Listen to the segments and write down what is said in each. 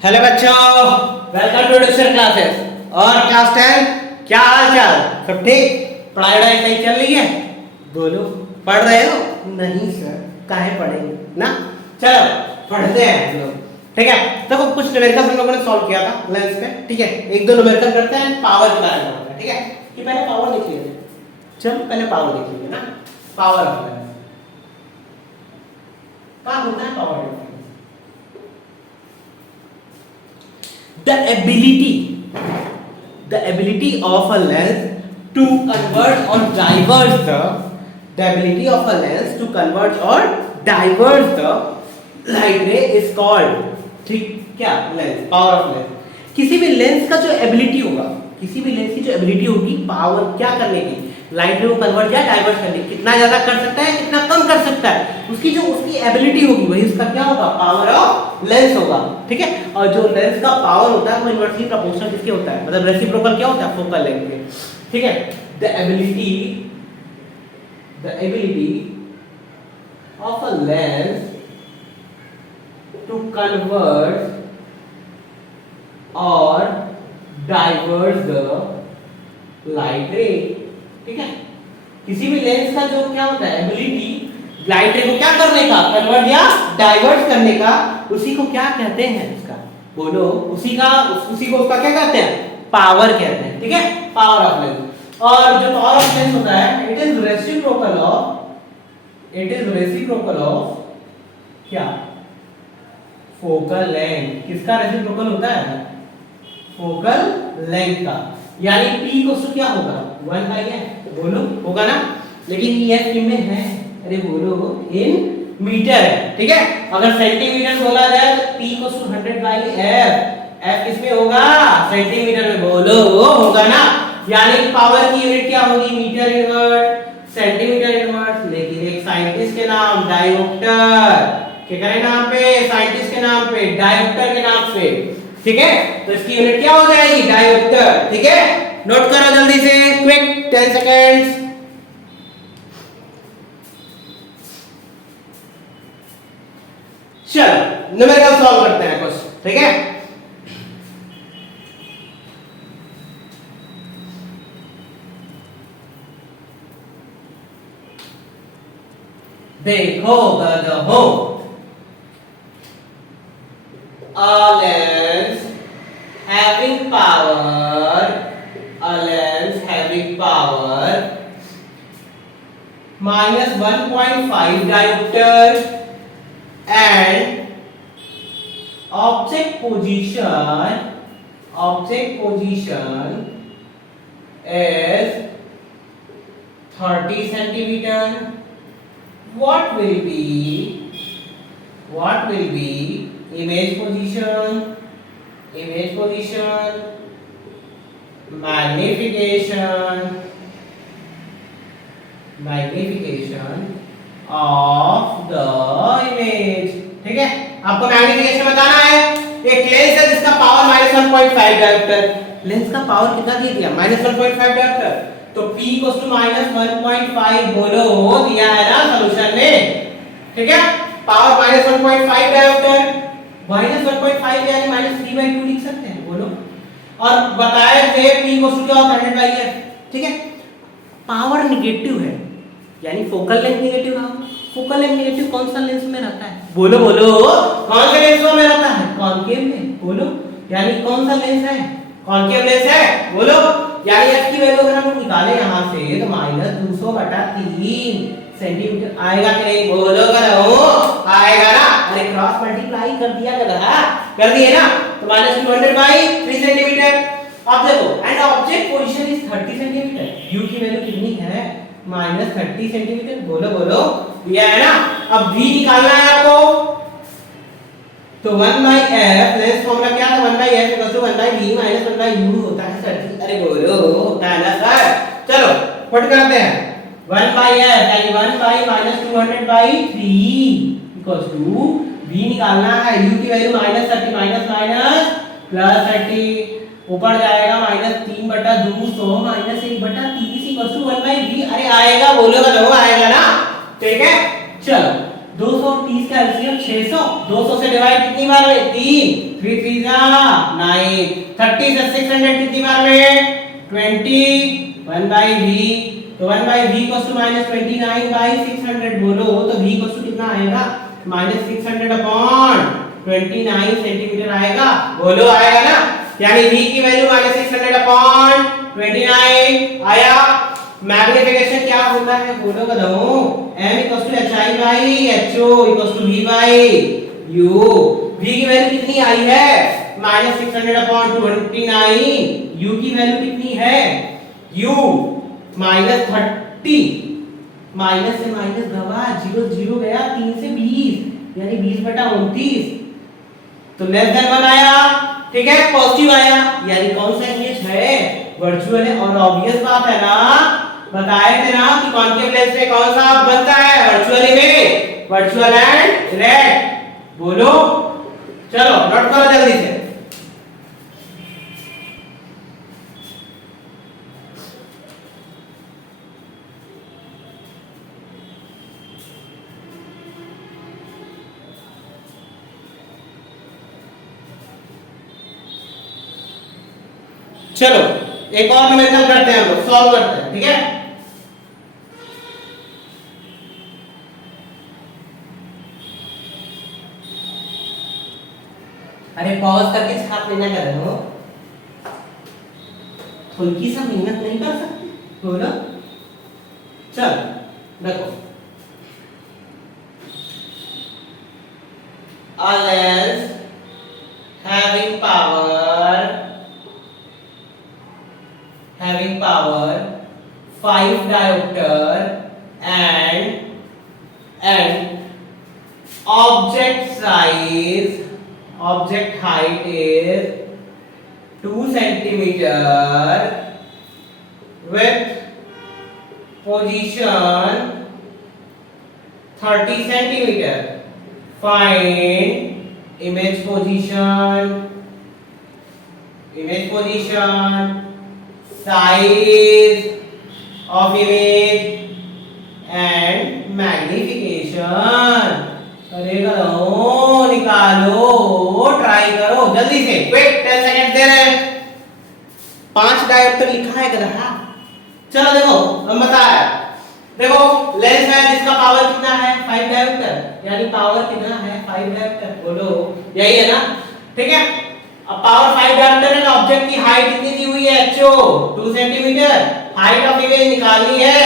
Hello बच्चों, welcome to tuition classes. और class 10 क्या हाल चाल? सब ठीक? पढ़ाई वढ़ाई सही चल रही है? बोलो, पढ़ रहे हो? नहीं सर, काहे पढ़ेंगे ना। चलो पढ़ते हैं हम लोग, ठीक है। देखो कुछ न्यूमेरिकल हम लोगों ने सॉल्व किया था लेंस पे, ठीक है। एक दो न्यूमेरिकल करते हैं, पावर के बारे में पढ़ते हैं, ठीक है। कि पहले पावर देख लीजिए। चलो पहले पावर देख लीजिए ना। पावर ऑफ लेंस क्या होता है? Power of the ability of a lens to convert or diverge the ability of a lens to convert or diverge the light ray is called, ठीक क्या? Lens, power of lens. किसी भी lens का जो ability होगा, किसी भी lens की जो एबिलिटी होगी पावर क्या करने की, लाइट रे को कन्वर्ट या डाइवर्ट करने की, कितना ज्यादा कर सकता है, कितना कम कर सकता है, उसकी जो उसकी एबिलिटी होगी वही उसका क्या होगा? पावर ऑफ लेंस होगा, ठीक है। और जो लेंस का पावर होता है वो इनवर्सली प्रोपोर्शनल किसके होता है, मतलब रेसिप्रोकल क्या होता है? फोकल लेंथ के, ठीक है। The ability of a lens to convert और डाइवर्ज द लाइट रे, ठीक है। किसी भी लेंस का जो क्या होता है एबिलिटी, लाइट रे को क्या करने का, कन्वर्ट या डाइवर्ट करने का, उसी को क्या कहते हैं? उसका बोलो, उसी को उसका क्या कहते हैं? पावर कहते हैं, ठीक है। Power of lens. और जो पावर ऑफ लेंस होता है इट इज रेसिप्रोकल ऑफ क्या? Focal length. किसका रेसिप्रोकल होता है? फोकल लेंथ का। यानी P को क्या होगा? 1/f, बोलो होगा ना। लेकिन ये किम में है, अरे बोलो इन मीटर है, ठीक है। अगर सेंटीमीटर बोला जाए तो P को 100/f, f किसमें होगा? सेंटीमीटर में, बोलो होगा ना। यानी पावर की यूनिट क्या होगी? Metre invert, centimetre invert. लेकिन एक साइंटिस्ट के नाम डायोप्टर, के नाम पे, साइंटिस्ट के नाम पे, डायोप्टर के नाम पे, ठीक है। तो इसकी यूनिट क्या हो जाएगी? डायोप्टर, ठीक है। नोट करो जल्दी से, क्विक 10 सेकेंड्स। चलो न्यूमेरिकल सॉल्व करते हैं कुछ, ठीक है। देखो गधो, a lens having power -1.5 diopter and object position is 30 centimeter. What will be image position, magnification of the image, ठीक है। आपको मैग्निफिकेशन बताना है। एक लेंस है जिसका पावर -1.5 डायोप्टर, लेंस का पावर कितना दे दिया? -1.5 डायोप्टर। तो P = -1.5, बोलो दिया है ना सॉल्यूशन में, ठीक है। पावर -1.5 डायोप्टर, -1.5 यानी -3/2 लिख सकते हैं, बोलो। और बताए थे P = 100/f, ठीक है। पावर नेगेटिव है यानी फोकल लेंथ नेगेटिव रहा। फोकल लेंथ नेगेटिव कौन सा लेंस में रहता है? बोलो कौन से लेंस में रहता है? कॉनकेव में, बोलो। यानी कौन सा लेंस है? कॉनकेव लेंस है, बोलो। यानी f की वैल्यू अगर हम निकालें यहां से तो -200/3 सेंटीमीटर आएगा कि नहीं? बोलो करो, आएगा ना। अरे क्रॉस मल्टीप्लाई कर दिया, कर दिए ना। तो -200/3 सेंटीमीटर। अब देखो, and object position is 30 centimetre. u की वैल्यू कितनी है? -30 सेंटीमीटर, बोलो दिया है ना। अब v निकालना है आपको, तो 1/f लेंस फॉर्मूला क्या था? 1/f = 1/v - 1/u होता है सर। अरे बोलो होता है ना सर। चलो पुट करते हैं। 1/f यानी 1/-200/3 = v निकालना है। u की वैल्यू -30 +30 ऊपर जाएगा -3/200 -1/30 = 1/v। अरे आएगा, बोलो आएगा ना, ठीक है। चलो 230 का एलसीएम 600, 200 से डिवाइड कितनी बार में? 3, 3 3 जा 9, 30 से 600 कितनी बार में? 20, 1 बाई v, तो 1 by v equals to -29 by 600 बोलो, तो v इक्वल्स टू कितना आएगा? -600 अपॉन 29 सेंटीमीटर आएगा, बोलो आएगा ना? यानी v की वैल्यू -600 अपॉन 29 आया। मैग्निफिकेशन क्या होता है बोलो बताओ? m equals to hi by ho equals to v by u। v की वैल्यू कितनी आई है? -600 अपॉन 29। u की वैल्यू कितनी है? u -30, माइनस से माइनस गवा 0 0 गया, 3 से 20 यानी 20/29, तो लेस देन 1 आया, ठीक है, पॉजिटिव आया, यानी कौन सा इमेज है? वर्चुअल है। और ऑब्वियस बात है ना, बताए थे ना कि कॉन्केव लेंस में कौन सा बनता है? Virtual image, virtual and red, बोलो। चलो नोट करो जल्दी से। चलो एक और न्यूमेरिकल करते हैं, हम लोग सॉल्व करते हैं, ठीक है? अरे पॉज करके छाप लेना कर रहे हो, थोड़ी सा मेहनत नहीं कर सकते? बोलो। चल देखो, a lens having power 5 diopter and object height is 2 centimeter with position 30 centimeter. Find image position, size of image and magnification। अरे करो, निकालो, ट्राई करो जल्दी से, क्विक, 10 सेकंड दे रहे हैं। 5 डायोप्टर लिखा है कदा? चलो देखो हम बताया, देखो लेंस है जिसका पावर कितना है? 5 डायोप्टर, यानी पावर कितना है? 5 डायोप्टर, बोलो यही है ना? ठीक है, अब पावर 5 डायोप्टर है, ऑब्जेक्ट की हाइट कितनी दी हुई है? ho 2 centimetre, height of image निकालनी है,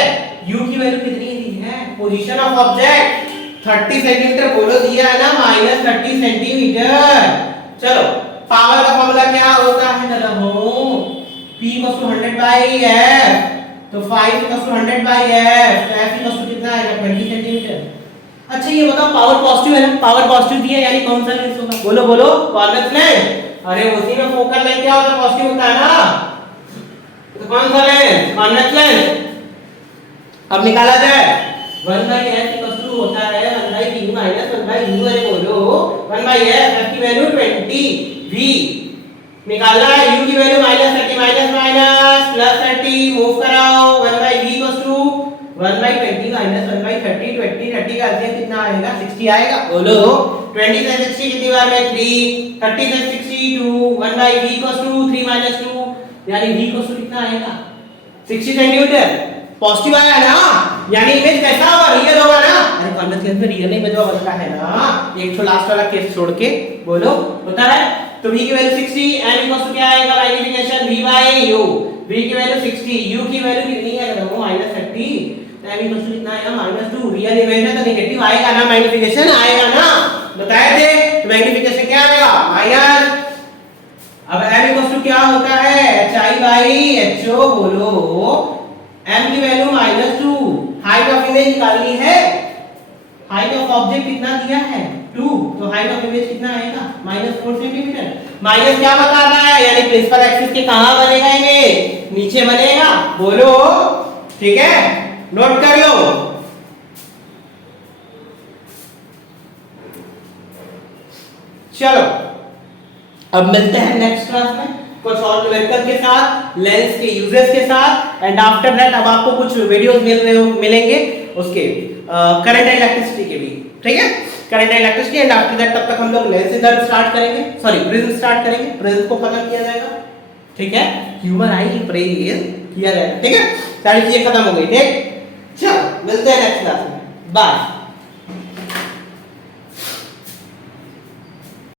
u की वैल्यू कितनी दी है? पोजीशन ऑफ ऑब्जेक्ट 30 सेंटीमीटर, बोलो दिया है ना? -30 सेंटीमीटर। चलो पावर का फॉर्मूला क्या होता है? p = 100 बाई f, तो 5 = 100 बाई f, तो f = कितना आएगा? 20 सेंटीमीटर। अच्छा ये बताओ, पावर पॉजिटिव है ना? पावर पॉजिटिव दी है, यानी कौन सा लेंस होगा? बोलो बोलो, कॉन्वेक्स लेंस। अरे उसी में फोकल लेंथ क्या होता है? पॉजिटिव होता है ना, तो कौन सा लेंस? Convex lens. अब निकाला जाए, 1/f = होता है 1/p - 1/u। अरे बोलो 1/f, f की वैल्यू 20, v निकालना है, u की वैल्यू -30 माइनस +30, मूव कराओ, 1/v = 1/20 - 1/30, 20 30 का एलसीएम कितना आएगा? 60 आएगा, बोलो। 20 से 60 कितनी बार में? 3, 30 से 60 2, 1/v = 3 - 2, यानी v = कितना आएगा? 60 सेंटीमीटर। पॉजिटिव आया ना, यानी इमेज कैसा होगा? रियल होगा ना? अरे कॉन्वेक्स लेंस में रियल नहीं बजवा बनता है ना, एक तो लास्ट वाला केस छोड़ के, बोलो होता है। तो v की वैल्यू 60, m = क्या आएगा? Magnification v by u, v की वैल्यू 60, u की वैल्यू कितनी है? देखो -30, तो m = कितना आएगा? -2। रियल इमेज है तो नेगेटिव आएगा ना, मैग्निफिकेशन आएगा ना, बताए थे। तो मैग्निफिकेशन क्या आएगा? माइनस। अब m = क्या होता है? hi बाई ho, बोलो m की वैल्यू -2, हाइट ऑफ इमेज निकालनी है, हाइट ऑफ ऑब्जेक्ट कितना दिया है? 2, तो हाइट ऑफ इमेज कितना आएगा? -4 सेंटीमीटर। माइनस क्या बता रहा है? यानी प्रिंसिपल एक्सिस के कहां बनेगा इमेज? नीचे बनेगा, बोलो, ठीक है, नोट कर लो। चलो अब मिलते हैं नेक्स्ट क्लास में कुछ और न्यूमेरिकल के साथ, लेंस के यूजेस के साथ, एंड आफ्टर दैट अब आपको कुछ वीडियोस मिलेंगे उसके करंट एंड इलेक्ट्रिसिटी के भी, ठीक है, current and electricity. And after that तब तक हम लोग लेंस इधर स्टार्ट करेंगे, सॉरी प्रिज्म स्टार्ट करेंगे, प्रिज्म को खत्म किया जाएगा, ठीक है, ह्यूमर आई प्रेज किया जाएगा, ठीक है, सारी चीजें खत्म हो गई, ठीक, चलो मिलते हैं नेक्स्ट क्लास में, बाय।